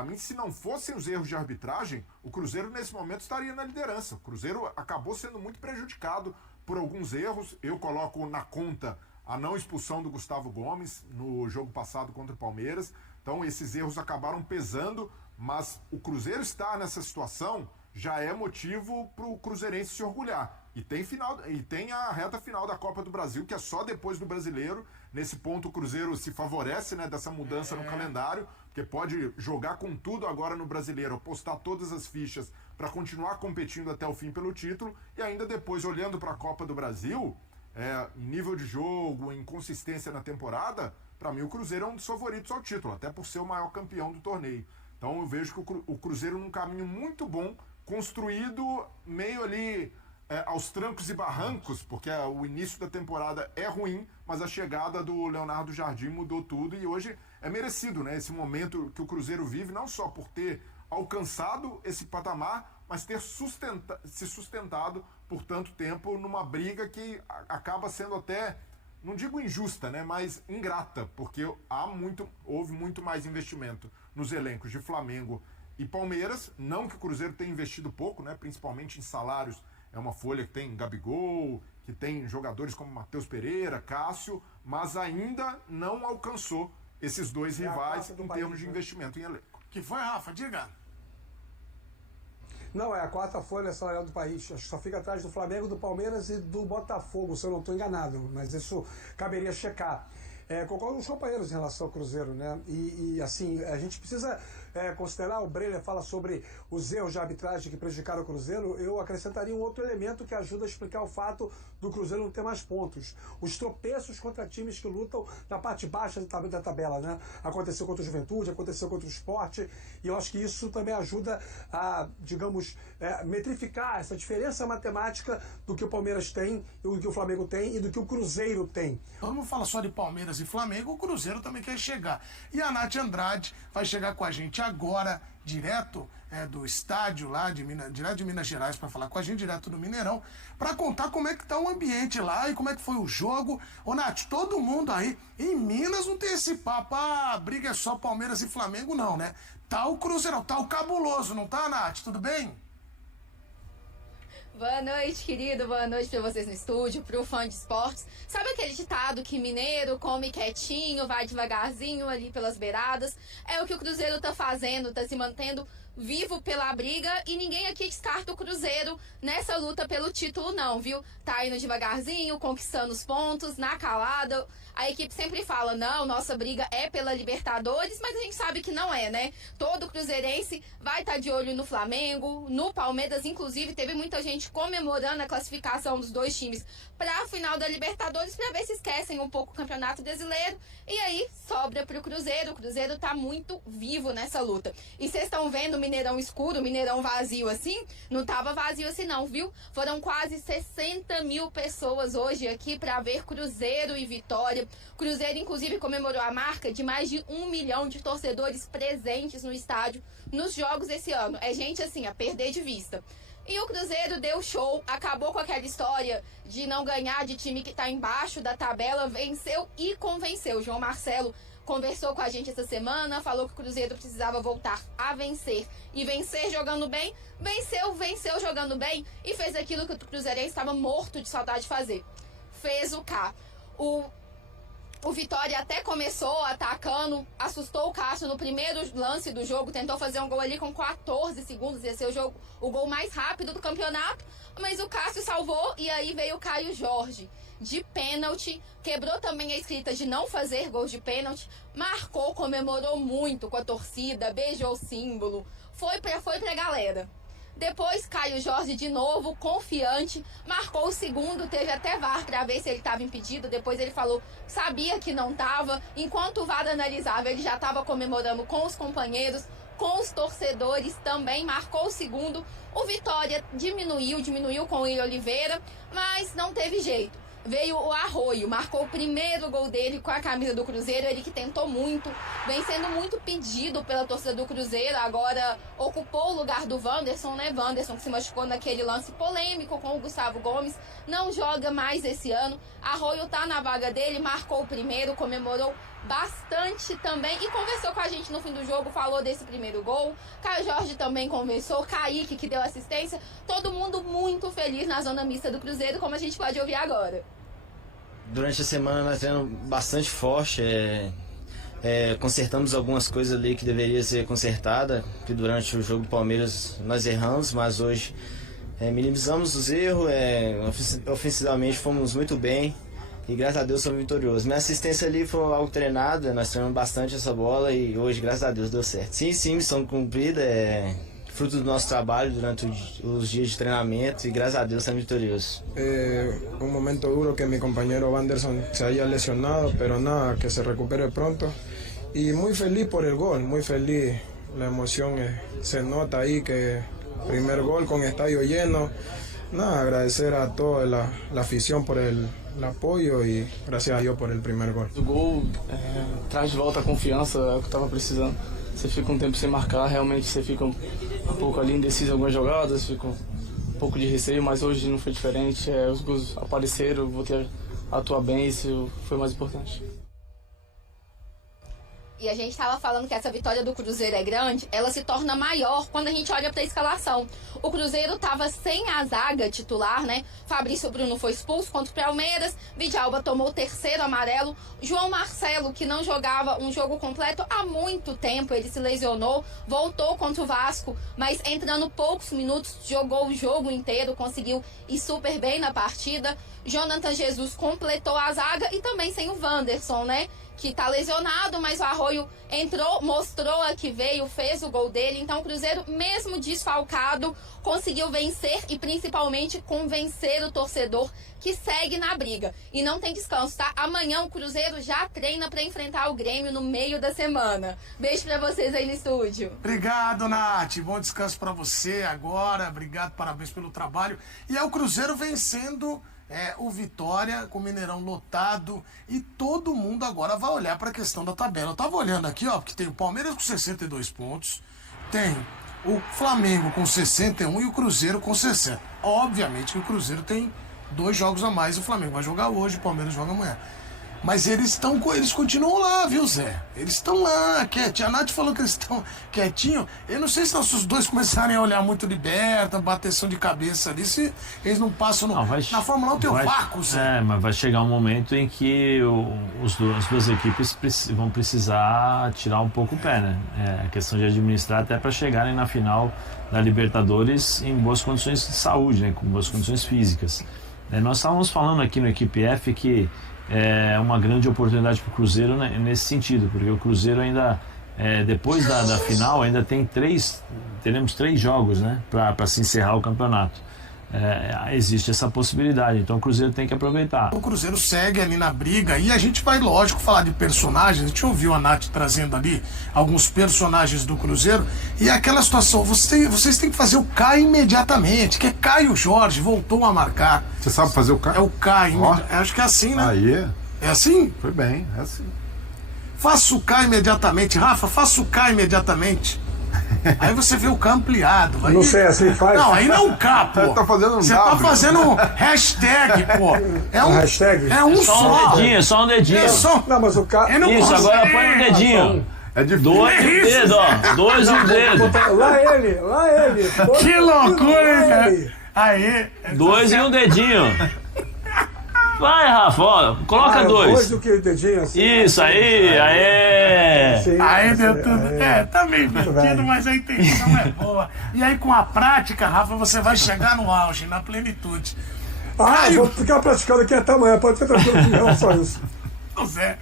Para mim, se não fossem os erros de arbitragem, o Cruzeiro nesse momento estaria na liderança. O Cruzeiro acabou sendo muito prejudicado por alguns erros. Eu coloco na conta a não expulsão do Gustavo Gomes no jogo passado contra o Palmeiras. Então esses erros acabaram pesando, mas o Cruzeiro estar nessa situação já é motivo para o cruzeirense se orgulhar. E tem a reta final da Copa do Brasil, que é só depois do Brasileiro. Nesse ponto o Cruzeiro se favorece, né, dessa mudança no calendário, porque pode jogar com tudo agora no Brasileiro, apostar todas as fichas para continuar competindo até o fim pelo título, e ainda depois, olhando para a Copa do Brasil, em nível de jogo, em consistência na temporada, para mim o Cruzeiro é um dos favoritos ao título, até por ser o maior campeão do torneio. Então eu vejo que o Cruzeiro num caminho muito bom, construído meio ali aos trancos e barrancos, porque o início da temporada é ruim, mas a chegada do Leonardo Jardim mudou tudo, e hoje é merecido, né, esse momento que o Cruzeiro vive, não só por ter alcançado esse patamar, mas ter se sustentado por tanto tempo numa briga que acaba sendo até, não digo injusta, né, mas ingrata, porque houve muito mais investimento nos elencos de Flamengo e Palmeiras. Não que o Cruzeiro tenha investido pouco, né, principalmente em salários. É uma folha que tem Gabigol, que tem jogadores como Matheus Pereira, Cássio, mas ainda não alcançou esses dois rivais em termos de investimento em elenco. Que foi, Rafa? Diga. Não, é a quarta folha salarial do país. Acho que só fica atrás do Flamengo, do Palmeiras e do Botafogo, se eu não estou enganado. Mas isso caberia checar. Concordo com os companheiros em relação ao Cruzeiro, né? E assim, a gente precisa considerar, o Breler fala sobre os erros de arbitragem que prejudicaram o Cruzeiro. Eu acrescentaria um outro elemento que ajuda a explicar o fato do Cruzeiro não ter mais pontos. Os tropeços contra times que lutam na parte baixa da tabela, né? Aconteceu contra o Juventude, aconteceu contra o Sport, e eu acho que isso também ajuda a, digamos, metrificar essa diferença matemática do que o Palmeiras tem, do que o Flamengo tem e do que o Cruzeiro tem. Vamos falar só de Palmeiras e Flamengo, o Cruzeiro também quer chegar. E a Nath Andrade vai chegar com a gente agora, direto do estádio lá, direto de Minas Gerais, para falar com a gente, direto do Mineirão, para contar como é que tá o ambiente lá e como é que foi o jogo. Ô Nath, todo mundo aí, em Minas não tem esse papo, a briga é só Palmeiras e Flamengo não, né? Tá o Cruzeirão, tá o cabuloso, não tá, Nath? Tudo bem? Boa noite, querido. Boa noite pra vocês no estúdio, pro fã de esportes. Sabe aquele ditado que mineiro come quietinho, vai devagarzinho ali pelas beiradas? É o que o Cruzeiro tá fazendo, tá se mantendo vivo pela briga, e ninguém aqui descarta o Cruzeiro nessa luta pelo título não, viu? Tá indo devagarzinho, conquistando os pontos, na calada. A equipe sempre fala, não, nossa briga é pela Libertadores, mas a gente sabe que não é, né? Todo cruzeirense vai estar de olho no Flamengo, no Palmeiras, inclusive teve muita gente comemorando a classificação dos dois times para a final da Libertadores, para ver se esquecem um pouco o Campeonato Brasileiro, e aí sobra pro Cruzeiro. O Cruzeiro tá muito vivo nessa luta. E vocês estão vendo o Mineirão escuro, o Mineirão vazio assim? Não tava vazio assim não, viu? Foram quase 60 mil pessoas hoje aqui para ver Cruzeiro e Vitória. Cruzeiro, inclusive, comemorou a marca de mais de 1 milhão de torcedores presentes no estádio nos jogos esse ano. É gente, assim, a perder de vista. E o Cruzeiro deu show, acabou com aquela história de não ganhar de time que está embaixo da tabela, venceu e convenceu. O João Marcelo conversou com a gente essa semana, falou que o Cruzeiro precisava voltar a vencer. E vencer jogando bem, venceu jogando bem, e fez aquilo que o Cruzeirense estava morto de saudade de fazer. Fez o K. O Vitória até começou atacando, assustou o Cássio no primeiro lance do jogo, tentou fazer um gol ali com 14 segundos, ia ser o gol mais rápido do campeonato, mas o Cássio salvou, e aí veio o Caio Jorge de pênalti, quebrou também a escrita de não fazer gols de pênalti, marcou, comemorou muito com a torcida, beijou o símbolo, foi pra galera. Depois Caio Jorge de novo, confiante, marcou o segundo, teve até VAR para ver se ele estava impedido. Depois ele falou, sabia que não estava. Enquanto o VAR analisava, ele já estava comemorando com os companheiros, com os torcedores também, marcou o segundo. O Vitória diminuiu com o Willian Oliveira, mas não teve jeito. Veio o Arroio, marcou o primeiro gol dele com a camisa do Cruzeiro, ele que tentou muito, vem sendo muito pedido pela torcida do Cruzeiro, agora ocupou o lugar do Wanderson, né? Wanderson que se machucou naquele lance polêmico com o Gustavo Gomes, não joga mais esse ano. Arroio tá na vaga dele, marcou o primeiro, comemorou bastante também e conversou com a gente no fim do jogo, falou desse primeiro gol. Caio Jorge também conversou, Kaique que deu assistência, todo mundo muito feliz na zona mista do Cruzeiro, como a gente pode ouvir agora. Durante a semana nós treinamos bastante forte, consertamos algumas coisas ali que deveria ser consertada, que durante o jogo do Palmeiras nós erramos, mas hoje minimizamos os erros, ofensivamente fomos muito bem e graças a Deus somos vitoriosos. Minha assistência ali foi algo treinado, nós treinamos bastante essa bola e hoje graças a Deus deu certo. Sim, missão cumprida, fruto do nosso trabalho durante os dias de treinamento y gracias a Dios estamos victoriosos. Un momento duro que mi compañero Wanderson se haya lesionado, pero nada, que se recupere pronto. Y muy feliz por el gol, muy feliz. La emoción se nota ahí, que primer gol con estadio lleno. Nada, agradecer a toda la afición por el apoio e graças a Deus por el primeiro gol. O gol traz de volta a confiança, é o que eu estava precisando. Você fica um tempo sem marcar, realmente você fica um pouco ali indeciso em algumas jogadas, fica um pouco de receio, mas hoje não foi diferente. Os gols apareceram, voltei a atuar bem, isso foi o mais importante. E a gente estava falando que essa vitória do Cruzeiro é grande, ela se torna maior quando a gente olha para a escalação. O Cruzeiro estava sem a zaga titular, né? Fabrício Bruno foi expulso contra o Palmeiras, Vidalba tomou o terceiro amarelo, João Marcelo, que não jogava um jogo completo há muito tempo, ele se lesionou, voltou contra o Vasco, mas entrando poucos minutos, jogou o jogo inteiro, conseguiu ir super bem na partida. Jonathan Jesus completou a zaga e também sem o Wanderson, né? Que tá lesionado, mas o Arroio entrou, mostrou a que veio, fez o gol dele. Então o Cruzeiro, mesmo desfalcado, conseguiu vencer e principalmente convencer o torcedor que segue na briga. E não tem descanso, tá? Amanhã o Cruzeiro já treina para enfrentar o Grêmio no meio da semana. Beijo para vocês aí no estúdio. Obrigado, Nath. Bom descanso para você agora. Obrigado, parabéns pelo trabalho. E é o Cruzeiro vencendo o Vitória com o Mineirão lotado e todo mundo agora vai olhar para a questão da tabela. Eu tava olhando aqui, ó, porque tem o Palmeiras com 62 pontos, tem o Flamengo com 61 e o Cruzeiro com 60. Obviamente que o Cruzeiro tem 2 jogos a mais, o Flamengo vai jogar hoje, o Palmeiras joga amanhã. Mas eles continuam lá, viu, Zé? Eles estão lá, quietinho. A Nath falou que eles estão quietinhos. Eu não sei se os dois começarem a olhar muito liberta, bateção de cabeça ali, se eles não passam na Fórmula 1 tem o vácuo, Zé. Mas vai chegar um momento em que as duas equipes vão precisar tirar um pouco o pé, né? A questão de administrar até para chegarem na final da Libertadores em boas condições de saúde, né? Com boas condições físicas. Nós estávamos falando aqui no Equipe F que é uma grande oportunidade para o Cruzeiro, né, nesse sentido, porque o Cruzeiro ainda, depois da final, ainda teremos 3 jogos, né, para se encerrar o campeonato. Existe essa possibilidade, então o Cruzeiro tem que aproveitar. O Cruzeiro segue ali na briga e a gente vai, lógico, falar de personagens. A gente ouviu a Nath trazendo ali alguns personagens do Cruzeiro e aquela situação, vocês têm que fazer o Caio imediatamente, que é Caio Jorge, voltou a marcar. Você sabe fazer o Caio? É o Caio, acho que é assim, né? Aí. É assim? Foi bem, é assim. Faça o Caio imediatamente, Rafa, faça o Caio imediatamente. Aí você vê o K ampliado. Aí... Não sei, assim faz. Não, aí não K, pô. Você tá fazendo um Você tá fazendo hashtag, pô. É um hashtag? É um só. Só um dedinho. Não, mas o K... Isso, agora põe um dedinho. É difícil. 2 e um dedo, ó. 2 e um dedo. Lá ele. Que loucura, velho. Aí. 2 e um dedinho. Vai, Rafa, ó, coloca 2. 2 do que o dedinho assim. Isso, aí. Aí deu tudo. Tá meio divertido, mas a intenção é boa. E aí com a prática, Rafa, você vai chegar no auge, na plenitude. Vou ficar praticando aqui até amanhã, pode ser tranquilo que não, só isso. Zé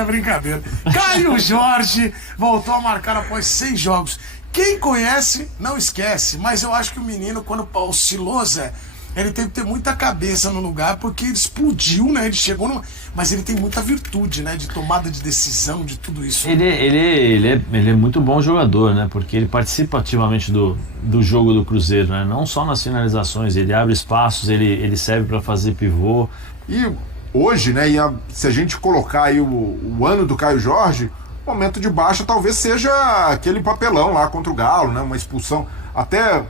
é brincadeira. Caio Jorge voltou a marcar após 6 jogos. Quem conhece, não esquece, mas eu acho que o menino, quando oscilou, Zé, ele tem que ter muita cabeça no lugar, porque ele explodiu, né? Ele chegou no... Mas ele tem muita virtude, né? De tomada de decisão, de tudo isso. Ele é muito bom jogador, né? Porque ele participa ativamente do jogo do Cruzeiro, né? Não só nas finalizações, ele abre espaços, ele serve para fazer pivô. E hoje, né? Se a gente colocar aí o ano do Caio Jorge, o momento de baixa talvez seja aquele papelão lá contra o Galo, né? Uma expulsão. Até...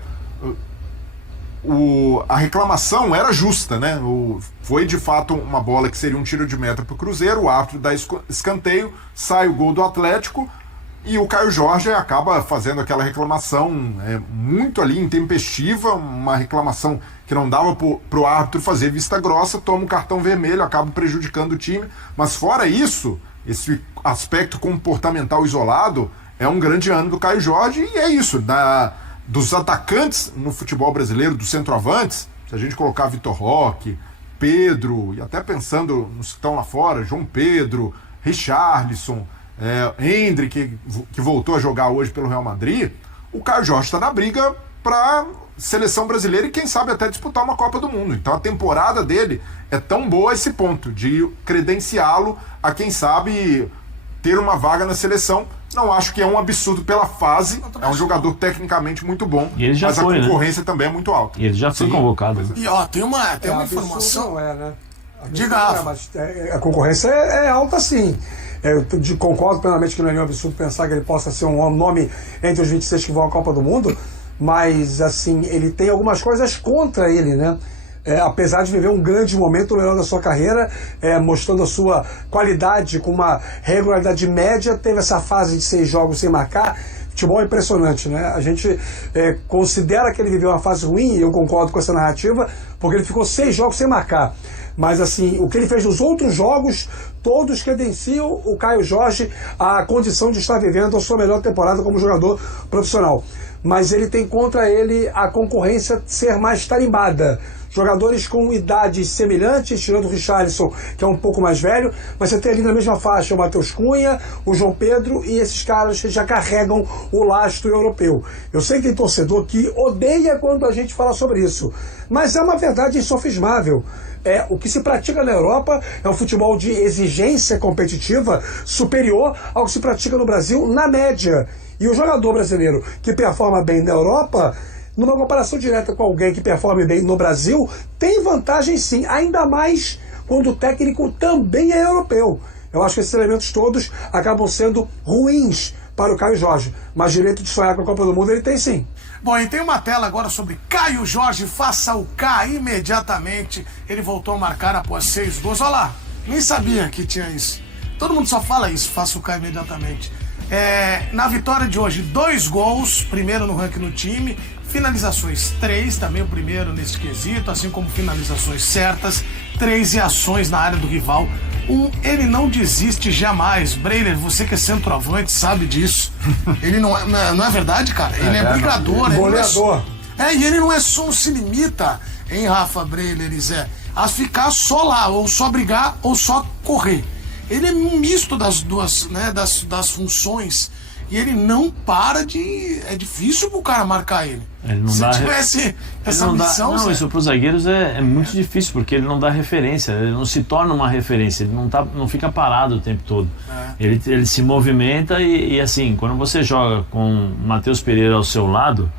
a reclamação era justa, né? Foi de fato uma bola que seria um tiro de meta para o Cruzeiro, o árbitro dá escanteio, sai o gol do Atlético e o Caio Jorge acaba fazendo aquela reclamação muito ali intempestiva, uma reclamação que não dava para o árbitro fazer vista grossa, toma um cartão vermelho, acaba prejudicando o time. Mas fora isso, esse aspecto comportamental isolado é um grande ano do Caio Jorge e é isso, dos atacantes no futebol brasileiro, dos centroavantes, se a gente colocar Vitor Roque, Pedro, e até pensando nos que estão lá fora, João Pedro, Richarlison, Hendrick, que voltou a jogar hoje pelo Real Madrid, o Caio Jorge está na briga para seleção brasileira e quem sabe até disputar uma Copa do Mundo. Então a temporada dele é tão boa a esse ponto, de credenciá-lo a quem sabe ter uma vaga na seleção. Não acho que é um absurdo pela fase, é um jogador tecnicamente muito bom, e ele já mas foi, a concorrência também é muito alta. E ele já foi convocado. E ó, tem uma informação. Não é, né? Diga, mas a concorrência é alta, sim. Concordo plenamente que não é nenhum absurdo pensar que ele possa ser um nome entre os 26 que vão à Copa do Mundo, mas assim, ele tem algumas coisas contra ele, né? Apesar de viver um grande momento, o melhor da sua carreira, mostrando a sua qualidade com uma regularidade média, teve essa fase de 6 jogos sem marcar. Futebol é impressionante, né? A gente considera que ele viveu uma fase ruim, e eu concordo com essa narrativa, porque ele ficou 6 jogos sem marcar. Mas assim, o que ele fez nos outros jogos, todos credenciam o Caio Jorge à condição de estar vivendo a sua melhor temporada como jogador profissional. Mas ele tem contra ele a concorrência ser mais tarimbada. Jogadores com idades semelhantes, tirando o Richarlison, que é um pouco mais velho, mas você tem ali na mesma faixa o Matheus Cunha, o João Pedro, e esses caras já carregam o lastro europeu. Eu sei que tem torcedor que odeia quando a gente fala sobre isso, mas é uma verdade insofismável. O que se pratica na Europa é um futebol de exigência competitiva superior ao que se pratica no Brasil na média. E o jogador brasileiro que performa bem na Europa, numa comparação direta com alguém que performe bem no Brasil, tem vantagem sim, ainda mais quando o técnico também é europeu. Eu acho que esses elementos todos acabam sendo ruins para o Caio Jorge, mas direito de sonhar com a Copa do Mundo ele tem sim. Bom, e tem uma tela agora sobre Caio Jorge, faça o K imediatamente. Ele voltou a marcar após 6 gols. Olha lá, nem sabia que tinha isso. Todo mundo só fala isso, faça o K imediatamente. Na vitória de hoje, 2 gols, primeiro no ranking no time, finalizações 3, também o primeiro nesse quesito, assim como finalizações certas, 3 reações na área do rival. Ele não desiste jamais. Breiner, você que é centroavante sabe disso. Ele não é verdade, cara? Ele é brigador. Goleador. E ele não se limita, hein, Rafa Breiner, a ficar só lá, ou só brigar, ou só correr. Ele é um misto das duas, né, das funções. E ele não para de... É difícil pro cara marcar ele. Se tivesse essa missão... Não, isso pros zagueiros é muito difícil, porque ele não dá referência, ele não se torna uma referência, ele não fica parado o tempo todo. Ele se movimenta e assim, quando você joga com o Matheus Pereira ao seu lado,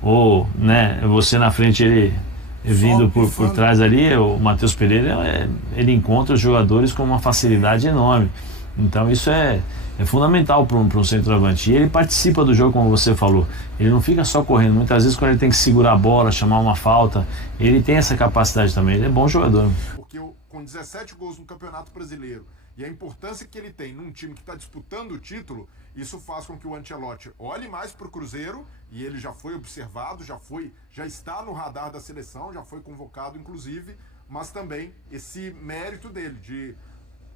ou né, você na frente, ele vindo por trás ali, o Matheus Pereira, ele encontra os jogadores com uma facilidade enorme. Então isso é fundamental para um centroavante. E ele participa do jogo, como você falou. Ele não fica só correndo. Muitas vezes, quando ele tem que segurar a bola, chamar uma falta, ele tem essa capacidade também. Ele é bom jogador. Porque com 17 gols no Campeonato Brasileiro e a importância que ele tem num time que está disputando o título, isso faz com que o Ancelotti olhe mais para o Cruzeiro, e ele já foi observado, já está no radar da seleção, já foi convocado, inclusive, mas também esse mérito dele de...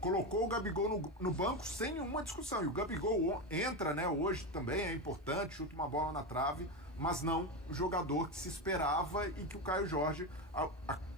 colocou o Gabigol no banco sem nenhuma discussão. E o Gabigol entra, né, hoje também, é importante, chuta uma bola na trave, mas não o jogador que se esperava e que o Caio Jorge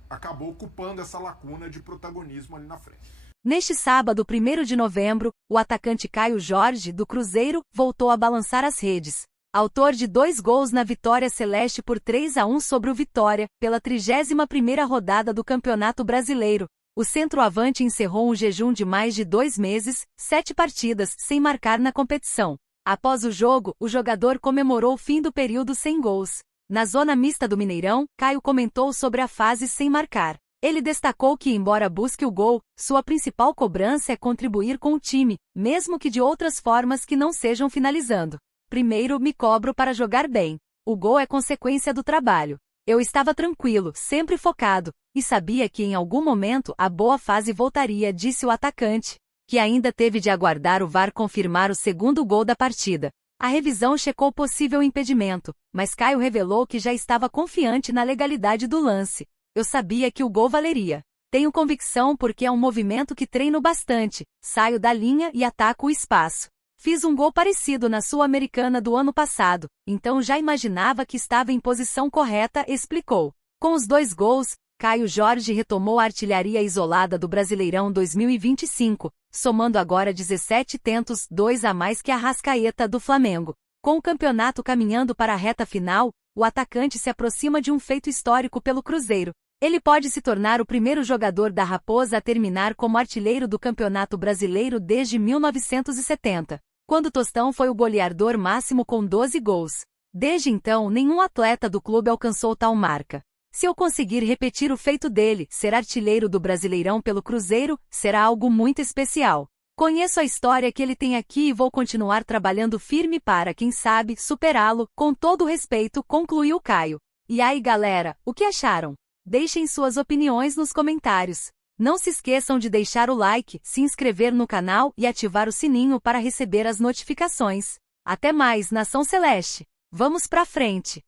acabou ocupando essa lacuna de protagonismo ali na frente. Neste sábado, 1º de novembro, o atacante Caio Jorge, do Cruzeiro, voltou a balançar as redes. Autor de 2 gols na vitória celeste por 3-1 sobre o Vitória, pela 31ª rodada do Campeonato Brasileiro. O centroavante encerrou um jejum de mais de 2 meses, 7 partidas, sem marcar na competição. Após o jogo, o jogador comemorou o fim do período sem gols. Na zona mista do Mineirão, Caio comentou sobre a fase sem marcar. Ele destacou que, embora busque o gol, sua principal cobrança é contribuir com o time, mesmo que de outras formas que não sejam finalizando. Primeiro, me cobro para jogar bem. O gol é consequência do trabalho. Eu estava tranquilo, sempre focado, e sabia que em algum momento a boa fase voltaria, disse o atacante, que ainda teve de aguardar o VAR confirmar o segundo gol da partida. A revisão checou possível impedimento, mas Caio revelou que já estava confiante na legalidade do lance. Eu sabia que o gol valeria. Tenho convicção porque é um movimento que treino bastante, saio da linha e ataco o espaço. Fiz um gol parecido na Sul-Americana do ano passado, então já imaginava que estava em posição correta, explicou. Com os 2 gols, Caio Jorge retomou a artilharia isolada do Brasileirão 2025, somando agora 17 tentos, 2 a mais que a Arrascaeta do Flamengo. Com o campeonato caminhando para a reta final, o atacante se aproxima de um feito histórico pelo Cruzeiro. Ele pode se tornar o primeiro jogador da Raposa a terminar como artilheiro do Campeonato Brasileiro desde 1970. Quando Tostão foi o goleador máximo com 12 gols. Desde então, nenhum atleta do clube alcançou tal marca. Se eu conseguir repetir o feito dele, ser artilheiro do Brasileirão pelo Cruzeiro, será algo muito especial. Conheço a história que ele tem aqui e vou continuar trabalhando firme para, quem sabe, superá-lo, com todo respeito, concluiu Caio. E aí galera, o que acharam? Deixem suas opiniões nos comentários. Não se esqueçam de deixar o like, se inscrever no canal e ativar o sininho para receber as notificações. Até mais, Nação Celeste! Vamos pra frente!